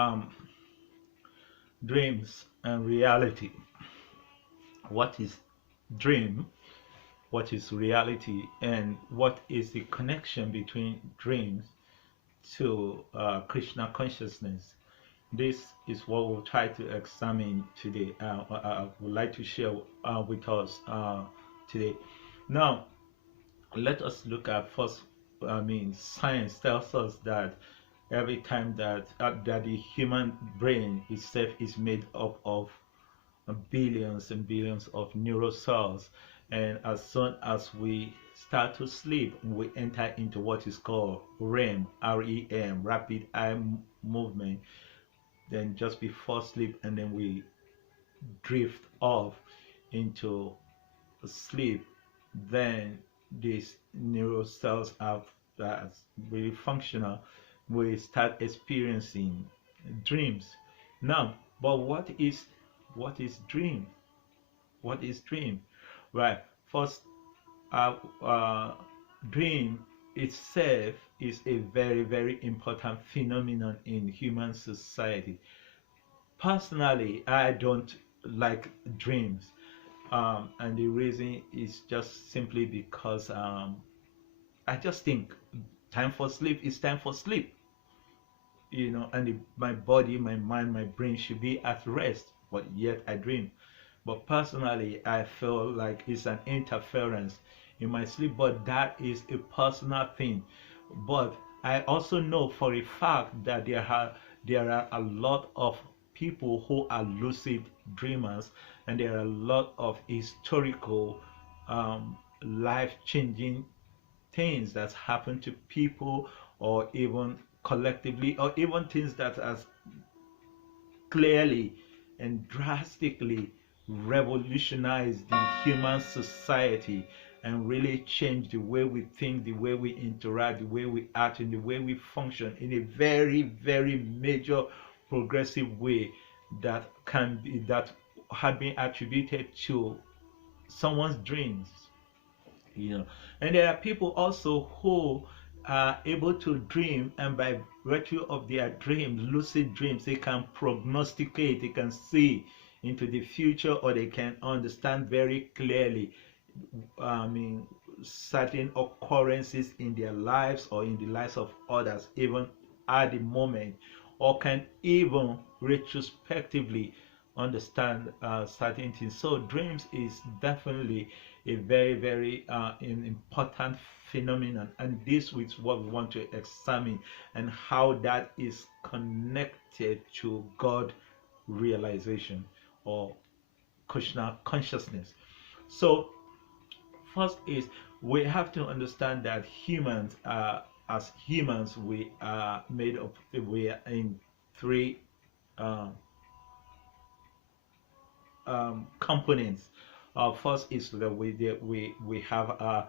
um, dreams and reality. What is dream? What is reality? And what is the connection between dreams to Krishna consciousness? This is what we'll try to examine today. I would like to share with us today. Now, let us look at first. I mean, science tells us that every time that the human brain itself is made up of billions and billions of neural cells, and as soon as we start to sleep, we enter into what is called REM, REM, rapid eye movement. Then just before sleep, and then we drift off into sleep. Then these neural cells are that's really functional. We start experiencing dreams. Now, but what is dream? What is dream? Right. First, uh, uh, dream itself is a very, very important phenomenon in human society. Personally, I don't like dreams, and the reason is just simply because I just think time for sleep is time for sleep, and my body, my mind, my brain should be at rest, but yet I dream. But personally, I feel like it's an interference in my sleep, but that is a personal thing. But I also know for a fact that there are a lot of people who are lucid dreamers, and there are a lot of historical, life-changing things that's happened to people, or even collectively, or even things that has clearly and drastically revolutionized the human society, and really changed the way we think, the way we interact, the way we act, and the way we function in a very, very major progressive way, that had been attributed to someone's dreams. And there are people also who are able to dream, and by virtue of their dreams, lucid dreams, they can prognosticate, they can see into the future, or they can understand very clearly, I mean, certain occurrences in their lives or in the lives of others, even at the moment, or can even retrospectively understand certain things. So dreams is definitely a very, very an important phenomenon, and this is what we want to examine, and how that is connected to God realization, or Krishna consciousness. So first is, we have to understand that humans are as humans, we are made of, we are in three um, components. First is that we have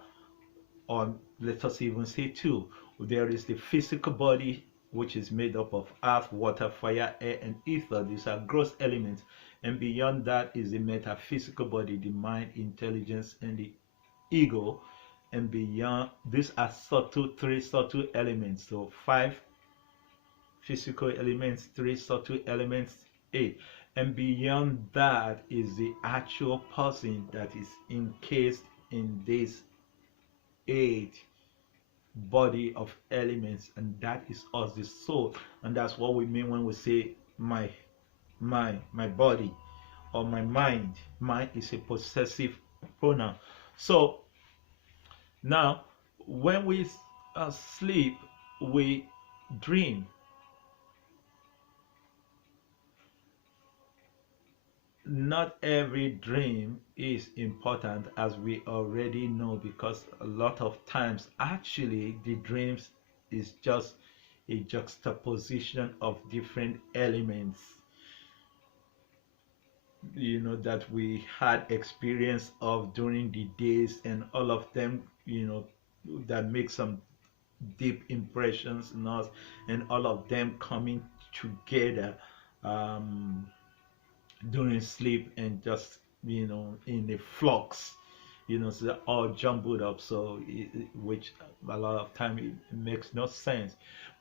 on, let us even say two. There is the physical body, which is made up of earth, water, fire, air, and ether. These are gross elements. And beyond that is the metaphysical body, the mind, intelligence, and the ego. And beyond, these are three subtle elements. So five physical elements, three subtle elements, eight. And beyond that is the actual person that is encased in this eight body of elements, and that is us, the soul. And that's what we mean when we say my body, or my mind. Mind is a possessive pronoun. So now, when we sleep, we dream. Not every dream is important, as we already know, because a lot of times actually the dreams is just a juxtaposition of different elements, that we had experience of during the days, and all of them, that make some deep impressions in us, and all of them coming together um, during sleep, and just in a flux, so they're all jumbled up, so which a lot of time it makes no sense.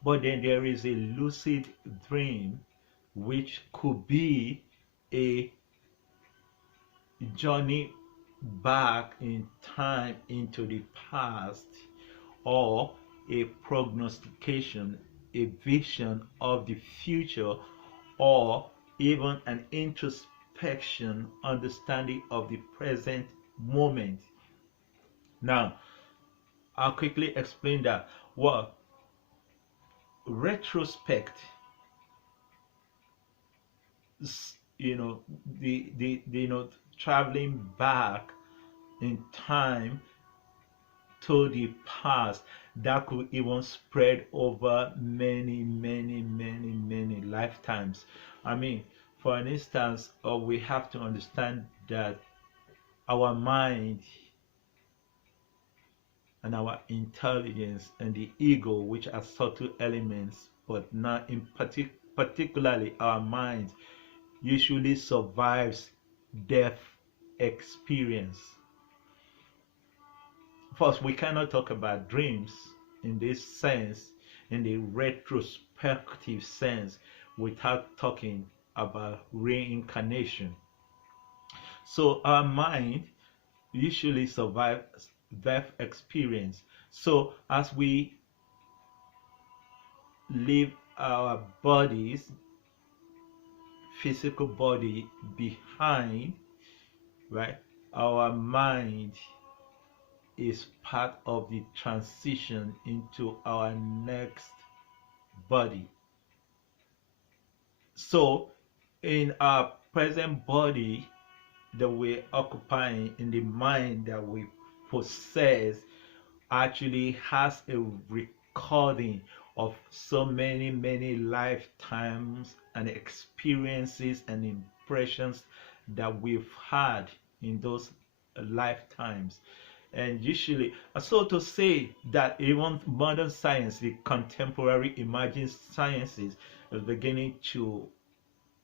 But then there is a lucid dream, which could be a journey back in time into the past, or a prognostication, a vision of the future, or even an introspection, understanding of the present moment. Now, I'll quickly explain that. Well, retrospect, you know, the traveling back in time to the past, that could even spread over many lifetimes. I mean, for an instance, we have to understand that our mind and our intelligence and the ego, which are subtle elements, but not in particularly our mind, usually survives death experience. First, we cannot talk about dreams in this sense, in the retrospective sense, without talking about reincarnation. So our mind usually survives death experience. So as we leave our bodies, physical body behind, right? Our mind is part of the transition into our next body. So in our present body that we're occupying, in the mind that we possess, actually has a recording of so many lifetimes and experiences and impressions that we've had in those lifetimes. And usually, so to say that even modern science, the contemporary emerging sciences, is beginning to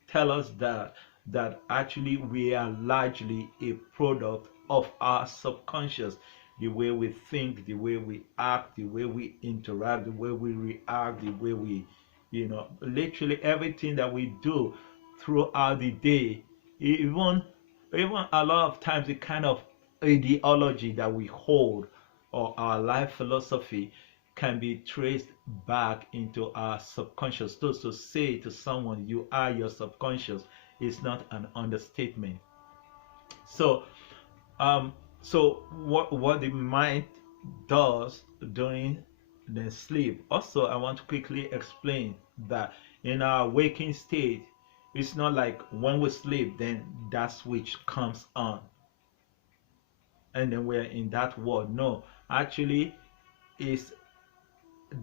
tell us that actually we are largely a product of our subconscious. The way we think, the way we act, the way we interact, the way we react, the way we, literally everything that we do throughout the day, even a lot of times the kind of ideology that we hold, or our life philosophy, can be traced back into our subconscious. So to say to someone you are your subconscious is not an understatement. So so what the mind does during the sleep. Also, I want to quickly explain that in our waking state, it's not like when we sleep then that switch comes on and then we're in that world. No, actually, is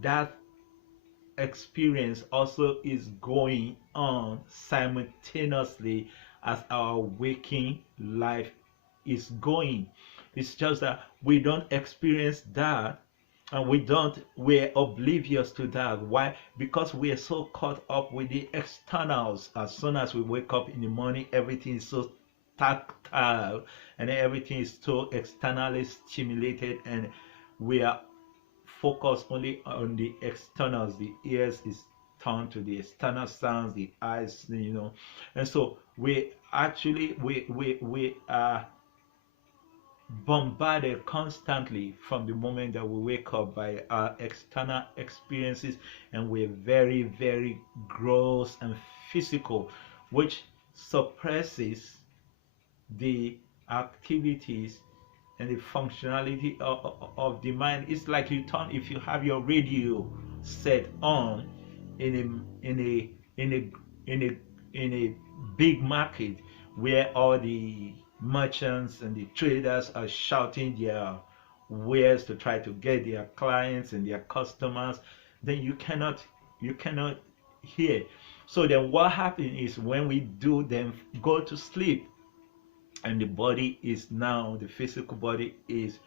that experience also is going on simultaneously as our waking life is going. It's just that we don't experience that, and we're oblivious to that. Why? Because we are so caught up with the externals. As soon as we wake up in the morning, everything is so tactile and everything is so externally stimulated, and we are focused only on the externals. The ears is turned to the external sounds, the eyes, and so we actually we are bombarded constantly from the moment that we wake up by our external experiences, and we're very gross and physical, which suppresses the activities and the functionality of the mind. It's like if you have your radio set on in a big market where all the merchants and the traders are shouting their wares to try to get their clients and their customers, then you cannot hear. So then what happens is, when we do then go to sleep, and the physical body is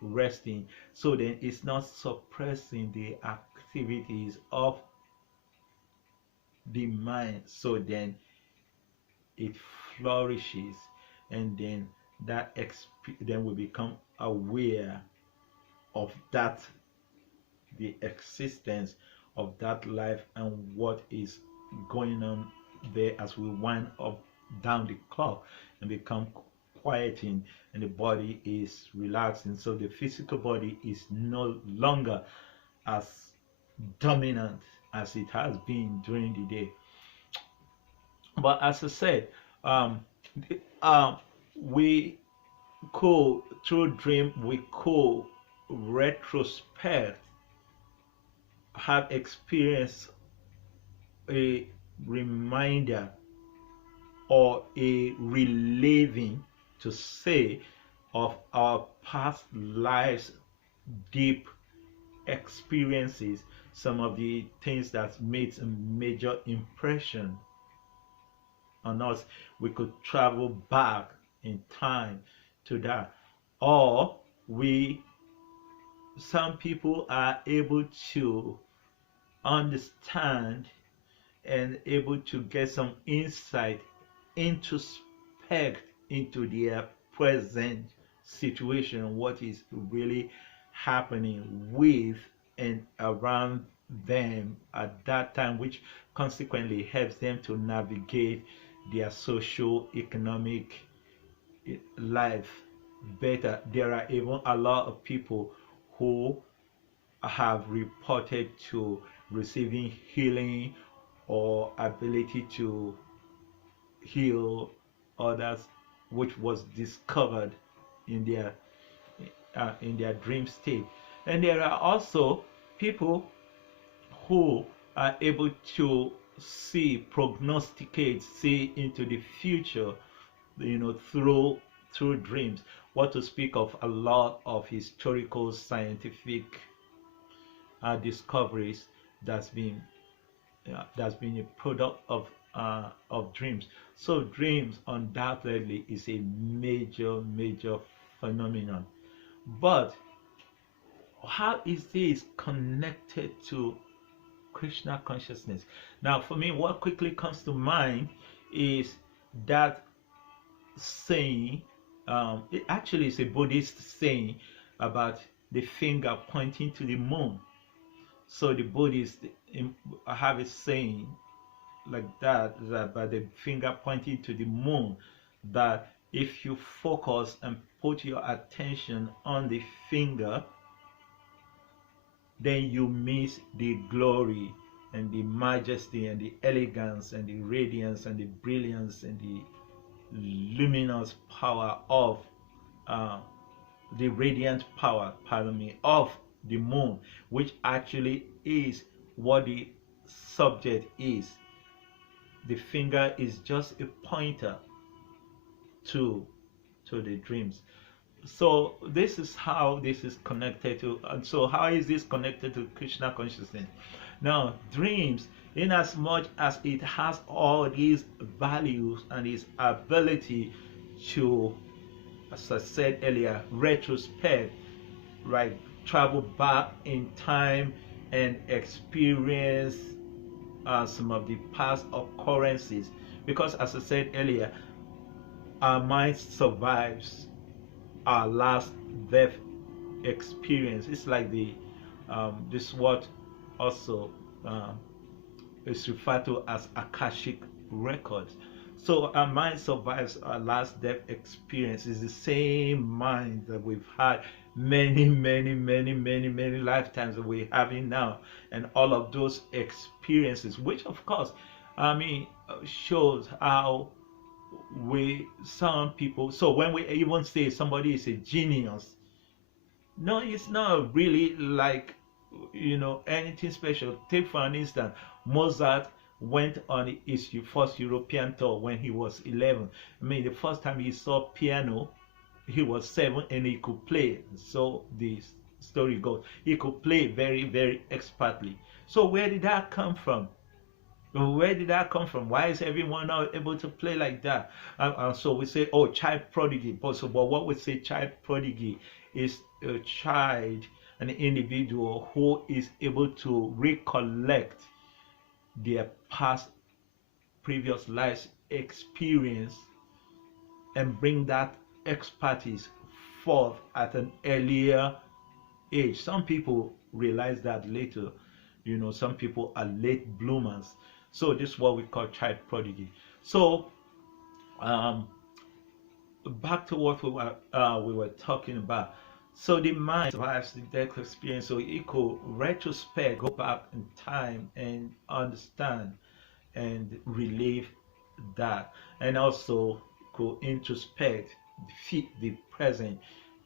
resting, so then it's not suppressing the activities of the mind, so then it flourishes, and then then we become aware of that, the existence of that life and what is going on there as we wind up down the clock and become quieting, and the body is relaxing. So the physical body is no longer as dominant as it has been during the day. But as I said, um, um, we could, through dream, we could retrospect, have experienced a reminder or a reliving, to say, of our past lives, deep experiences, some of the things that made a major impression on us. We could travel back in time to that. Or we, some people are able to understand and able to get some insight, introspect into their present situation, what is really happening with and around them at that time, which consequently helps them to navigate their social economic life better. There are even a lot of people who have reported to receiving healing or ability to heal others, which was discovered in their dream state. And there are also people who are able to see, prognosticate, see into the future, through dreams. What to speak of a lot of historical scientific discoveries that's been a product of dreams. So dreams undoubtedly is a major phenomenon. But how is this connected to Krishna consciousness? Now, for me, what quickly comes to mind is that saying, it actually is a Buddhist saying about the finger pointing to the moon. So the Buddhists have a saying like that, by the finger pointing to the moon, that if you focus and put your attention on the finger, then you miss the glory and the majesty and the elegance and the radiance and the brilliance and the luminous power of the radiant power, pardon me, of the moon, which actually is what the subject is. The finger is just a pointer to the dreams. So this is how this is connected to, and so how is this connected to Krishna consciousness? Now, dreams, in as much as it has all these values and its ability to, as I said earlier, retrospect, right, travel back in time and experience some of the past occurrences, because as I said earlier, our mind survives our last death experience. It's like the this what also is referred to as Akashic records. So our mind survives our last death experience. It's the same mind that we've had many lifetimes that we're having now, and all of those experiences, which of course, shows how some people. So when we even say somebody is a genius, no, it's not really like anything special. Take for an instance, Mozart went on his first European tour when he was 11. The first time he saw piano, he was 7 and he could play. So the story goes, he could play very expertly. So where did that come from? Where did that come from? Why is everyone not able to play like that? So we say, oh, child prodigy. But what we say child prodigy is a child, an individual who is able to recollect their past, previous lives experience and bring that expertise forth at an earlier age. Some people realize that later. Some people are late bloomers. So this is what we call child prodigy. So um, back to what we were talking about. So the mind survives the death experience, so it could retrospect, go back in time and understand and relive that, and also could introspect, fit the present,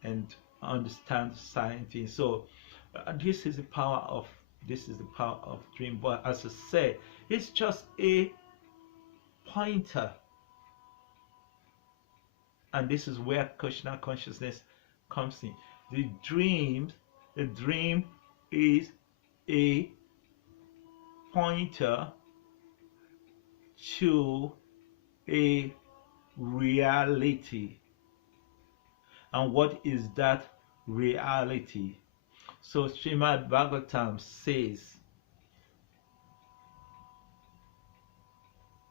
and understand science. So this is the power of dream. But as I said, it's just a pointer, and this is where Krsna consciousness comes in. The dream is a pointer to a reality. And what is that reality? So Srimad Bhagavatam says,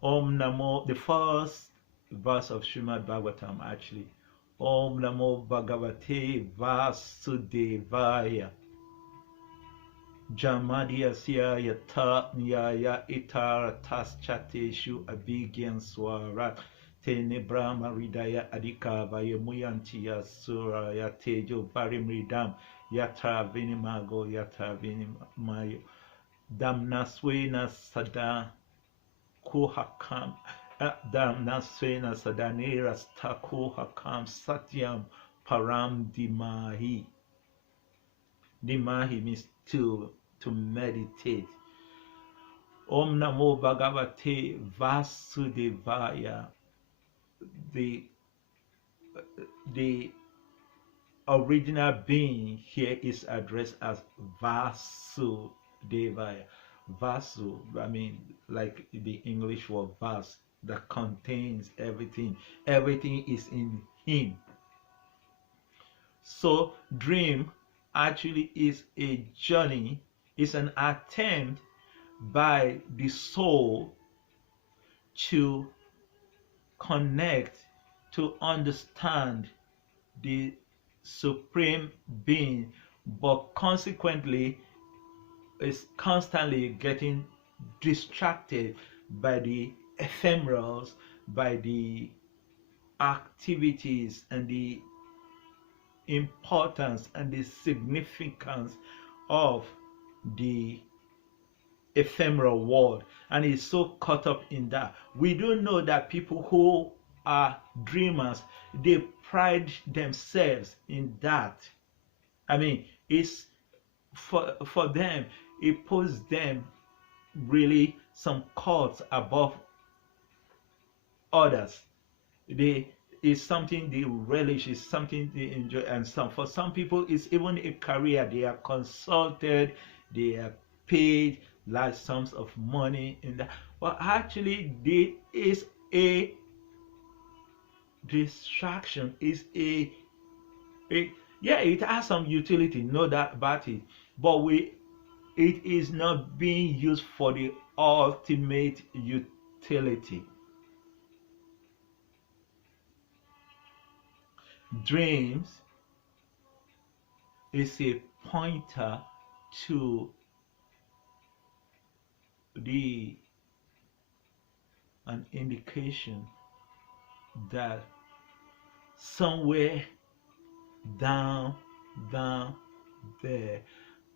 Om Namo, the first verse of Srimad Bhagavatam actually, Om Namo Bhagavate Vasudevaya Jamadhyasya Yata Nyaya Itara Taschateshu Abhigyan Swarat Tene Brahma Ridaya Adikavaya Muyantiya Suraya Tejo Varimridam Yatra Vinimago Yatra Vinimayo Damnaswena Sada Kuhakam Damnaswena Sadanera Stakuhakam Satyam Param Dimahi. Dimahi means to meditate. Om Namo Bhagavate Vasudevaya. The original being here is addressed as Vasudevaya. Vasu, I mean, like the English word vas, that contains everything. Everything is in him. So dream actually is a journey, is an attempt by the soul to connect, to understand the supreme being, but consequently is constantly getting distracted by the ephemerals, by the activities and the importance and the significance of the ephemeral world, and is so caught up in that. We do know that people who are dreamers, they pride themselves in that. I mean, it's for them, it puts them really some cuts above others. It's something they relish, it's something they enjoy, and for some people it's even a career. They are consulted, they are paid large sums of money in that, but actually it is a distraction, is a yeah, it has some utility, no doubt about it, but it is not being used for the ultimate utility. Dreams is a pointer to an indication that somewhere down there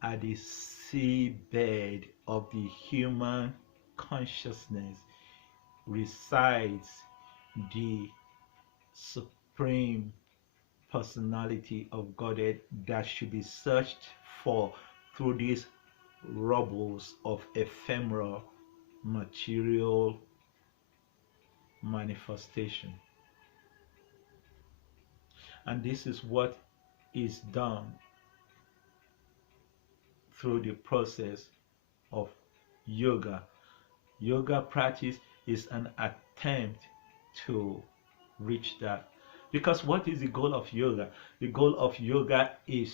at the seabed of the human consciousness resides the supreme personality of Godhead that should be searched for through these rubbles of ephemeral material manifestation. And this is what is done through the process of yoga. Yoga practice is an attempt to reach that. Because what is the goal of yoga? The goal of yoga is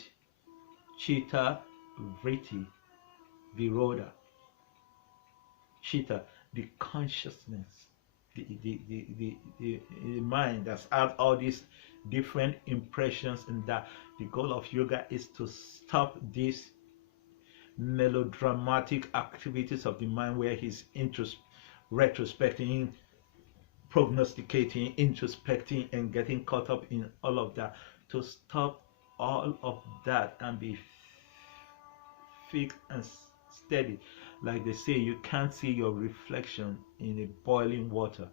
chitta vritti viroda. Chitta, the consciousness, the mind that's had all these different impressions, and that the goal of yoga is to stop these melodramatic activities of the mind where he's retrospecting, prognosticating, introspecting, and getting caught up in all of that. To stop all of that and be fixed and steady. Like they say, you can't see your reflection in a boiling water.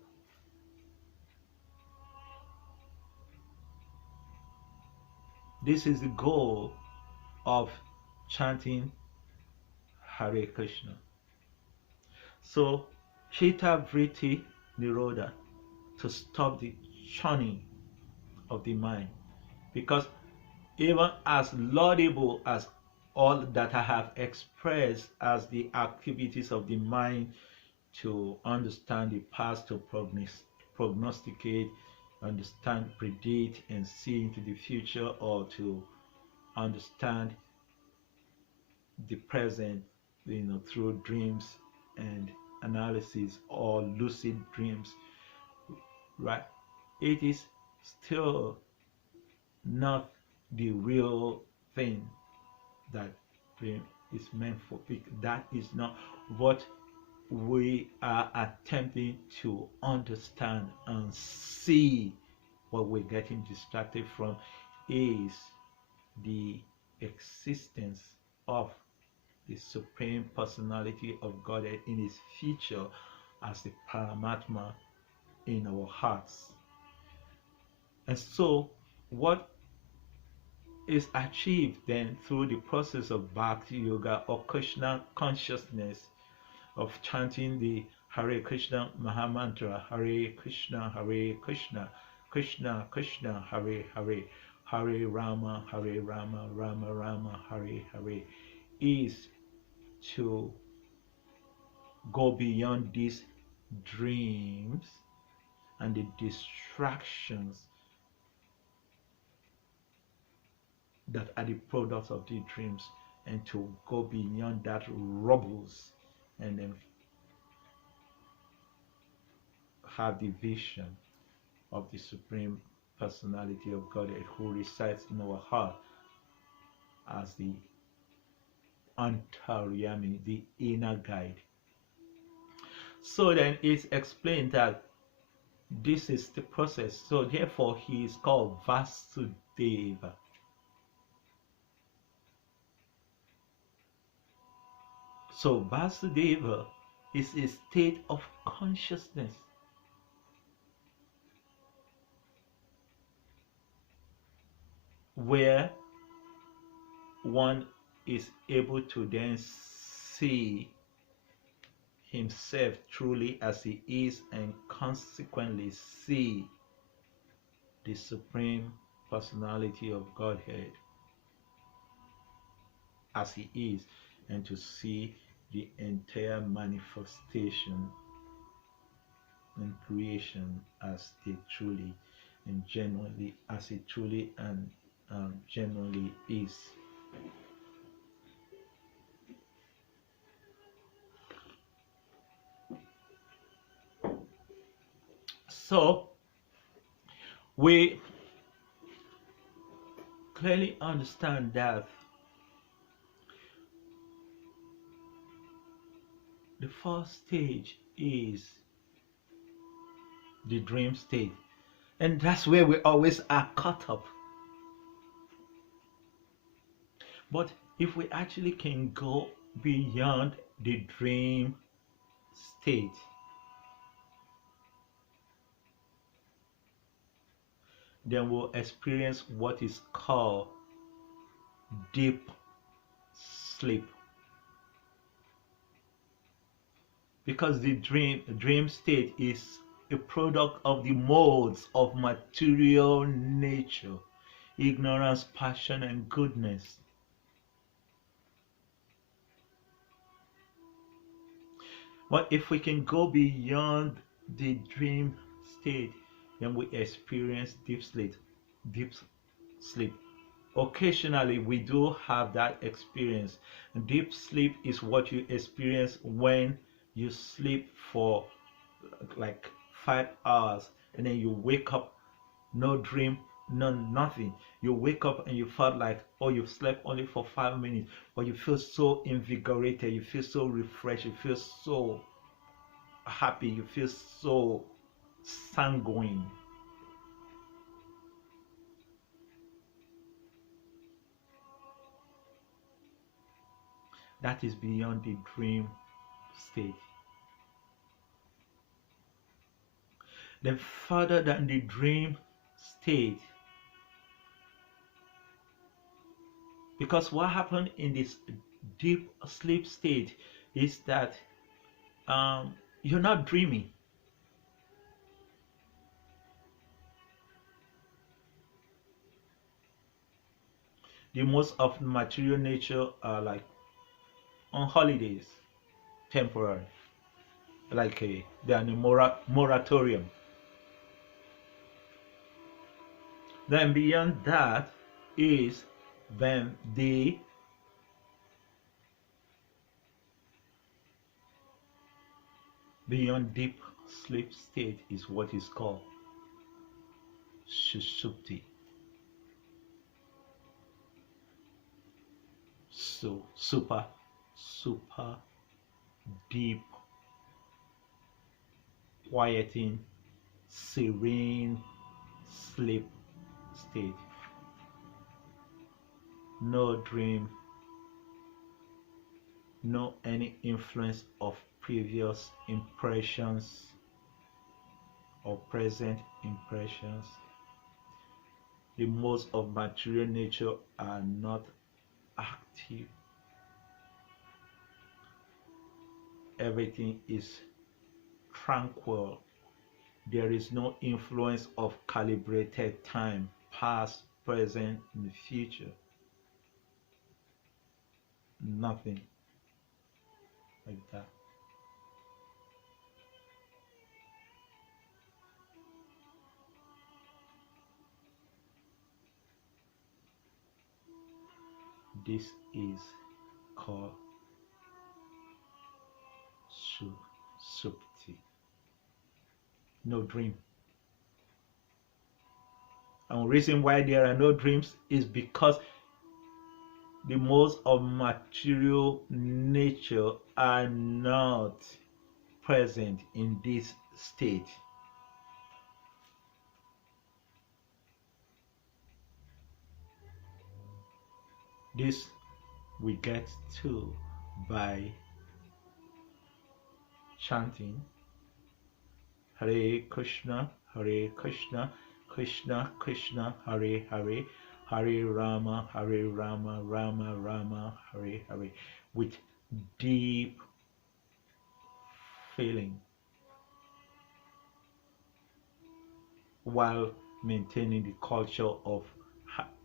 This is the goal of chanting Hare Krishna. So, Chitta Vritti Nirodha, to stop the churning of the mind. Because even as laudable as all that I have expressed as the activities of the mind to understand the past, to prognosticate, understand, predict, and see into the future, or to understand the present, through dreams and analysis or lucid dreams, right? It is still not the real thing that dream is meant for. That is not what we are attempting to understand and see. What we're getting distracted from is the existence of the Supreme Personality of Godhead in His feature as the Paramatma in our hearts. And so, what is achieved then through the process of Bhakti Yoga or Krishna consciousness, of chanting the Hare Krishna Mahamantra, Hare Krishna, Krishna Krishna, Hare Hare, Hare Rama, Rama Rama, Hare Hare, is to go beyond these dreams and the distractions that are the products of the dreams, and to go beyond that rubbles and then have the vision of the Supreme Personality of Godhead who resides in our heart as the Antaryami, the inner guide. So then it's explained that this is the process. So therefore he is called Vasudeva. So Vasudeva is a state of consciousness where one is able to then see himself truly as he is, and consequently see the Supreme Personality of Godhead as he is, and to see the entire manifestation and creation as they truly and genuinely, as it truly and genuinely is. So we clearly understand that the first stage is the dream state, and that's where we always are caught up. But if we actually can go beyond the dream state, then we'll experience what is called deep sleep. Because the dream state is a product of the modes of material nature, ignorance, passion, and goodness. But if we can go beyond the dream state, then we experience deep sleep. Deep sleep. Occasionally, we do have that experience. Deep sleep is what you experience when you sleep for like 5 hours, and then you wake up, no dream, nothing. You wake up and you felt like, oh, you've slept only for 5 minutes, but you feel so invigorated, you feel so refreshed, you feel so happy, you feel so sanguine. That is beyond the dream state. Then further than the dream state, because what happened in this deep sleep state is that you're not dreaming. The most of material nature are like on holidays, temporary, like they're in a moratorium. Then beyond that is then the beyond deep sleep state is what is called sushupti. So super deep, quieting, serene sleep state. No dream, no any influence of previous impressions or present impressions. The modes of material nature are not active. Everything is tranquil. There is no influence of calibrated time, past, present, and future. Nothing like that. This is called supti. No dream. And the reason why there are no dreams is because the modes of material nature are not present in this state. This we get to by chanting Hare Krishna, Hare Krishna, Krishna Krishna, Hare Hare, Hare Rama, Hare Rama, Rama Rama, Hare Hare, with deep feeling while maintaining the culture of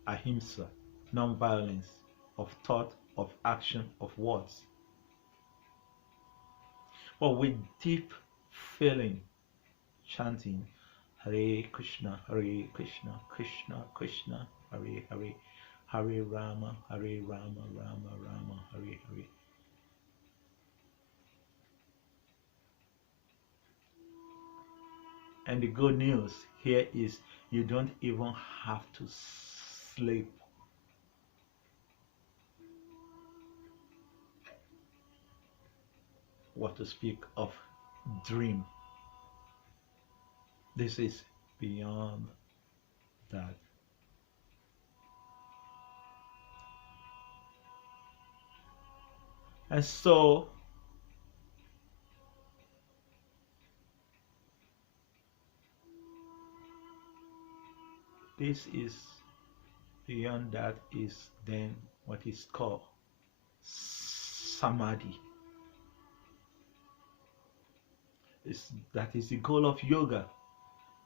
ahimsa, non-violence, of thought, of action, of words. But with deep feeling, chanting Hare Krishna, Hare Krishna, Krishna Krishna, Hare Hare, Hare Rama, Hare Rama, Rama Rama, Hare Hare. And the good news here is you don't even have to sleep. What to speak of dream. This is beyond that. And so this is beyond that is then what is called samadhi. That is the goal of yoga.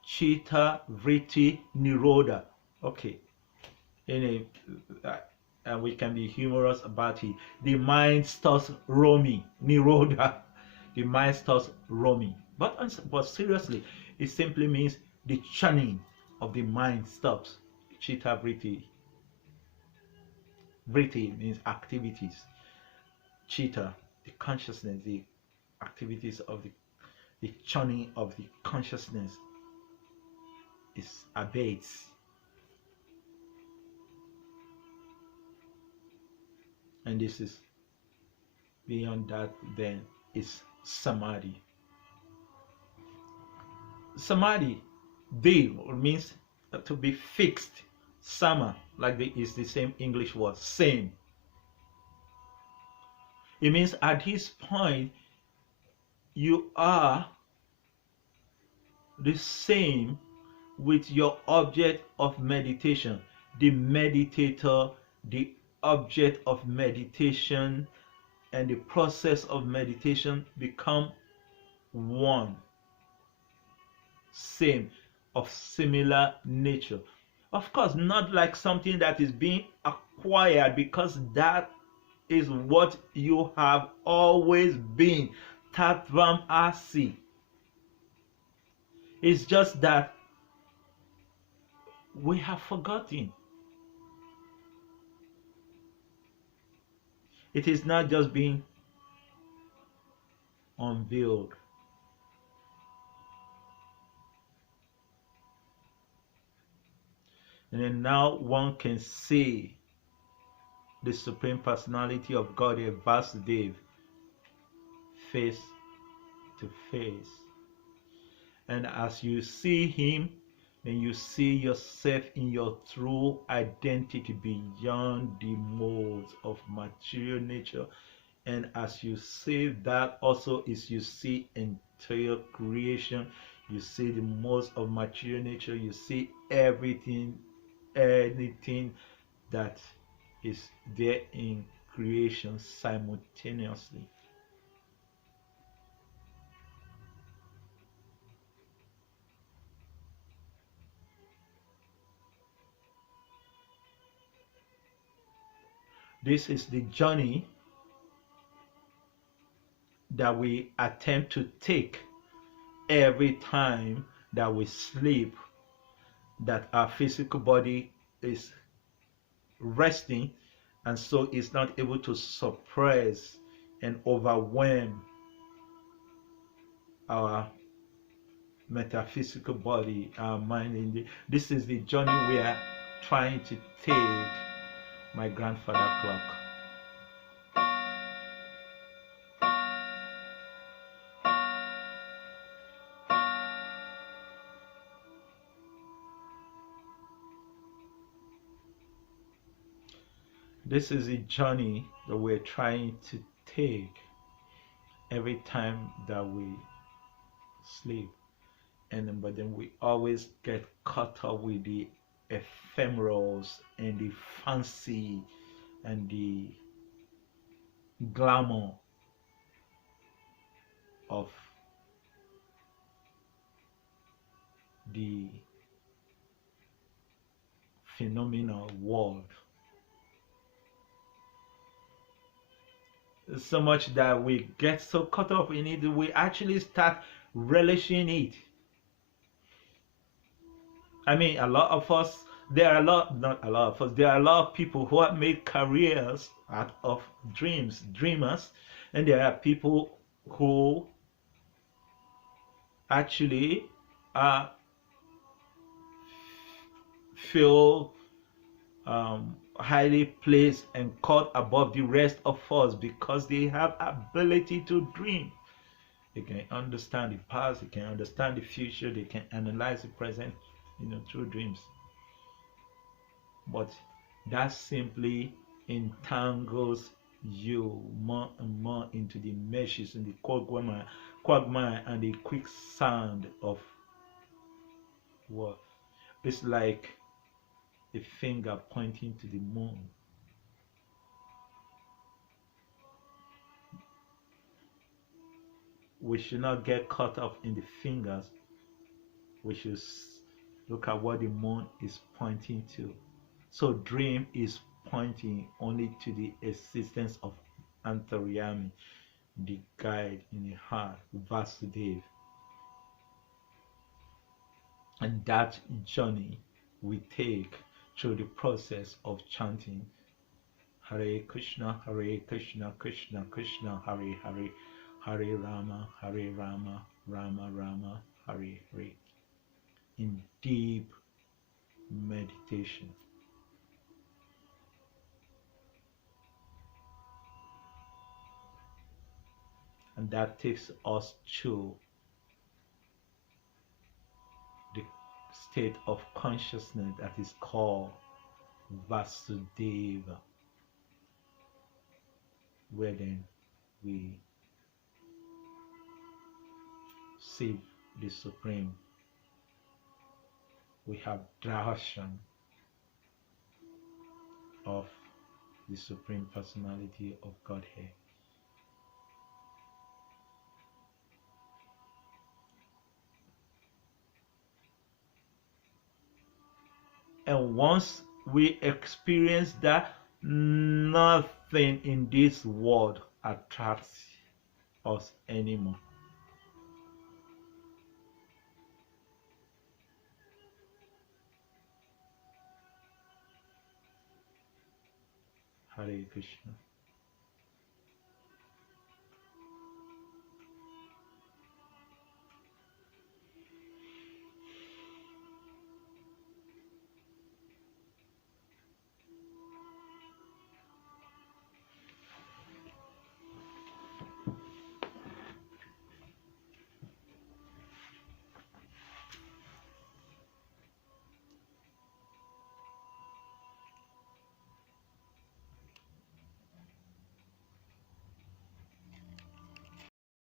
Chitta vritti nirodha. Okay, and we can be humorous about it. The mind stops roaming. Nirodha. The mind stops roaming. But seriously, it simply means the churning of the mind stops. Chitta vritti. Vritti means activities. Chitta, the consciousness, the activities of the churning of the consciousness is abates. And this is beyond that then is samadhi. Samadhi, di means to be fixed. Sama, like is the same English word, same. It means at this point you are the same with your object of meditation. The meditator, the object of meditation, and the process of meditation become one, same, of similar nature. Of course, not like something that is being acquired, because that is what you have always been. Tatvam Asi. It's just that we have forgotten. It is not just being unveiled. And then now one can see the Supreme Personality of God, Vasudev, face to face. And as you see him, then you see yourself in your true identity beyond the modes of material nature. And as you see that, also is you see entire creation, you see the modes of material nature, you see everything, anything that is there in creation simultaneously. This is the journey that we attempt to take every time that we sleep, that our physical body is resting, and so it's not able to suppress and overwhelm our metaphysical body, our mind. This is the journey we are trying to take, my grandfather clock. This is a journey that we're trying to take every time that we sleep. But then we always get caught up with the ephemerals and the fancy and the glamour of the phenomenal world. So much that we get so caught up in it, we actually start relishing it. I mean, a lot of us, there are a lot, not a lot of us, there are a lot of people who have made careers out of dreams, dreamers, and there are people who actually feel highly placed and caught above the rest of us because they have ability to dream. They can understand the past, they can understand the future, they can analyze the present, through dreams. But that simply entangles you more and more into the meshes and the quagmire and the quicksand of what? It's like a finger pointing to the moon. We should not get caught up in the fingers. We should look at what the moon is pointing to. So dream is pointing only to the existence of Antaryami, the guide in the heart, Vasudev. And that journey we take through the process of chanting Hare Krishna, Krishna Krishna, Hare Hare, Hare Rama, Rama Rama, Hare Hare, in deep meditation. And that takes us to state of consciousness that is called Vasudeva, where then we see the Supreme. We have darshan of the Supreme Personality of Godhead. And once we experience that, nothing in this world attracts us anymore. Hare Krishna.